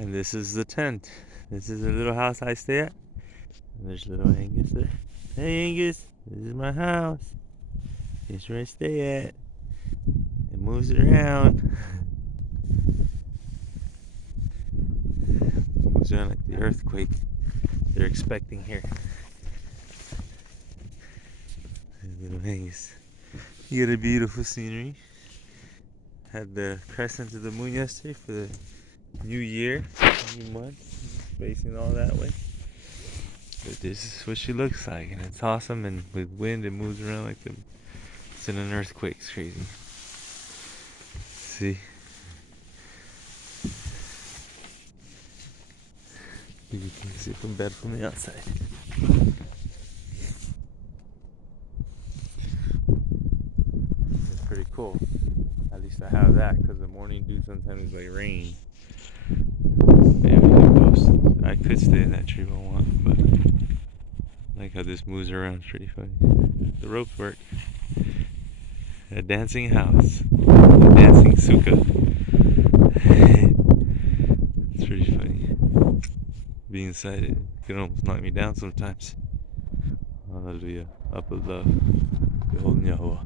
And this is the tent. This is the little house I stay at. And there's little Angus there. Hey Angus, this is my house. This is where I stay at. It moves around. It moves around like the earthquake they're expecting here. There's little Angus. You get a beautiful scenery. Had the crescent of the moon yesterday for the new year, new month, facing all that way. But this is what she looks like, and it's awesome. And with wind, it moves around like it's in an earthquake. It's crazy. See? You can see from bed from the outside. It's pretty cool. At least I have that, because the morning dew sometimes is like rain. I could stay in that tree if I want, but I like how this moves around. It's pretty funny. The ropes work. A dancing house. A dancing sukkah. It's pretty funny. Being inside it can almost knock me down sometimes. Hallelujah. Up above. Beholding Yahweh.